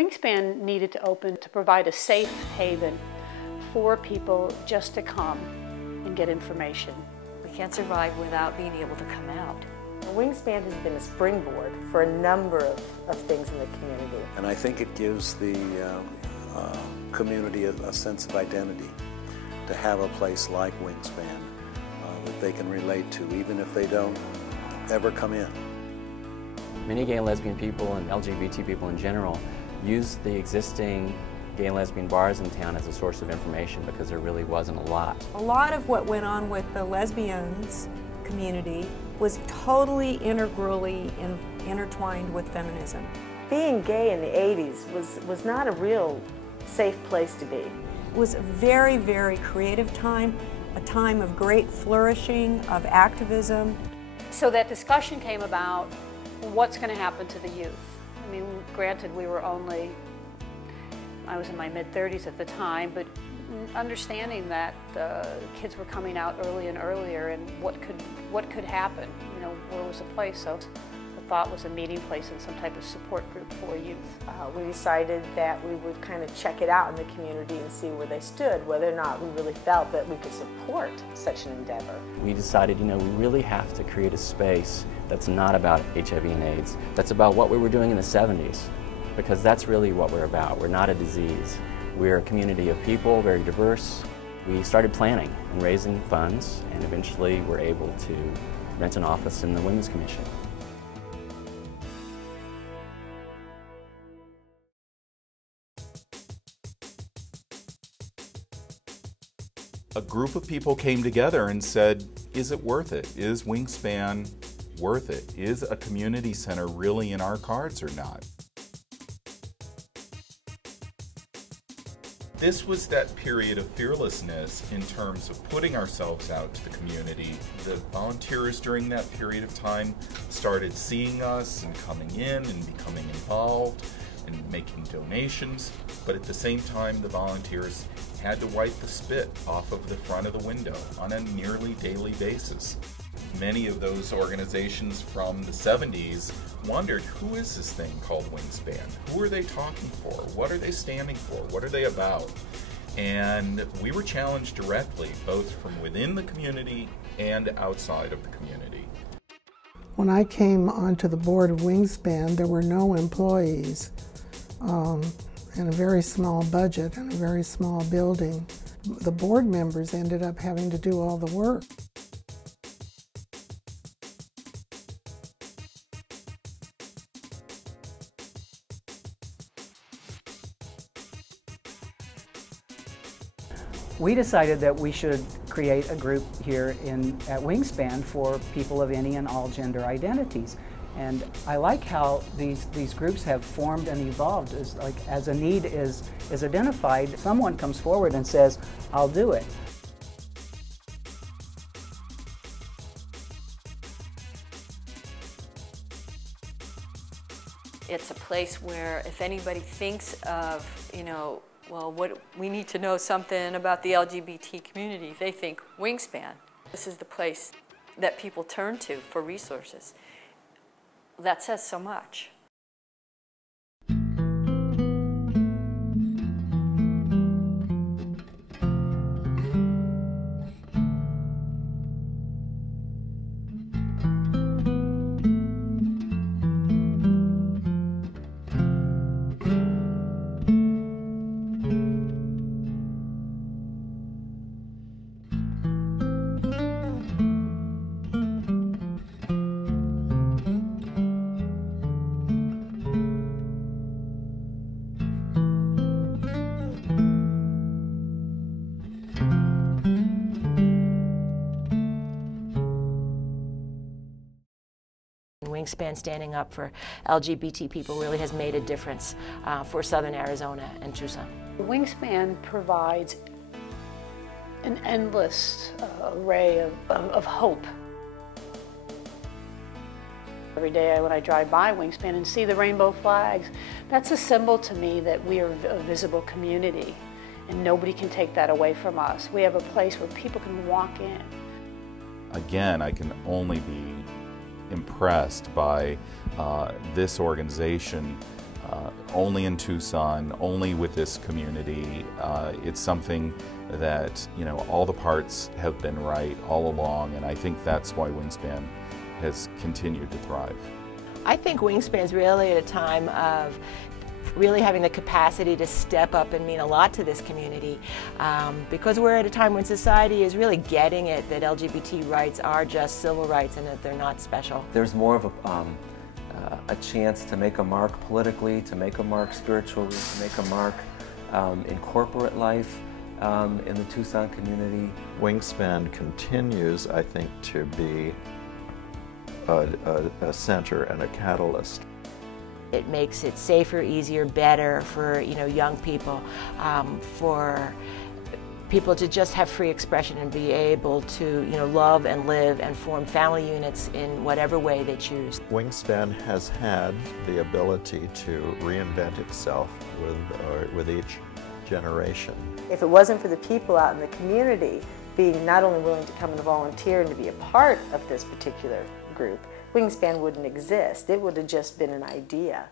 Wingspan needed to open to provide a safe haven for people just to come and get information. We can't survive without being able to come out. Wingspan has been a springboard for a number of things in the community. And I think it gives the community a sense of identity to have a place like Wingspan that they can relate to, even if they don't ever come in. Many gay and lesbian people and LGBT people in general use the existing gay and lesbian bars in town as a source of information because there really wasn't a lot. A lot of what went on with the lesbians community was totally integrally intertwined with feminism. Being gay in the 80s was not a real safe place to be. It was a very, very creative time, a time of great flourishing, of activism. So that discussion came about what's going to happen to the youth. I mean, granted, I was in my mid-30s at the time, but understanding that kids were coming out early and earlier, and what could happen, you know, where was a place. So the thought was a meeting place and some type of support group for youth. We decided that we would kind of check it out in the community and see where they stood, whether or not we really felt that we could support such an endeavor. We decided, you know, we really have to create a space that's not about HIV and AIDS, that's about what we were doing in the 70s, because that's really what we're about. We're not a disease. We're a community of people, very diverse. We started planning and raising funds, and eventually were able to rent an office in the Women's Commission. A group of people came together and said, is it worth it? Is Wingspan worth it? Is a community center really in our cards or not? This was that period of fearlessness in terms of putting ourselves out to the community. The volunteers during that period of time started seeing us and coming in and becoming involved and making donations, but at the same time the volunteers had to wipe the spit off of the front of the window on a nearly daily basis. Many of those organizations from the 70s wondered, who is this thing called Wingspan? Who are they talking for? What are they standing for? What are they about? And we were challenged directly, both from within the community and outside of the community. When I came onto the board of Wingspan, there were no employees and a very small budget and a very small building. The board members ended up having to do all the work. We decided that we should create a group here at Wingspan for people of any and all gender identities. And I like how these groups have formed and evolved. As a need is identified, someone comes forward and says, I'll do it. It's a place where if anybody thinks of, you know, well, we need to know something about the LGBT community, they think Wingspan. This is the place that people turn to for resources. That says so much. Wingspan standing up for LGBT people really has made a difference for Southern Arizona and Tucson. Wingspan provides an endless array of hope. Every day when I drive by Wingspan and see the rainbow flags, that's a symbol to me that we are a visible community, and nobody can take that away from us. We have a place where people can walk in. Again, I can only be impressed by this organization only in Tucson, only with this community. It's something that, you know, all the parts have been right all along, and I think that's why Wingspan has continued to thrive. I think Wingspan's really at a time of really having the capacity to step up and mean a lot to this community, because we're at a time when society is really getting it that LGBT rights are just civil rights and that they're not special. There's more of a chance to make a mark politically, to make a mark spiritually, to make a mark in corporate life in the Tucson community. Wingspan continues, I think, to be a center and a catalyst. It makes it safer, easier, better for young people, for people to just have free expression and be able to love and live and form family units in whatever way they choose. Wingspan has had the ability to reinvent itself with each generation. If it wasn't for the people out in the community being not only willing to come and volunteer and to be a part of this particular group, Wingspan wouldn't exist. It would have just been an idea.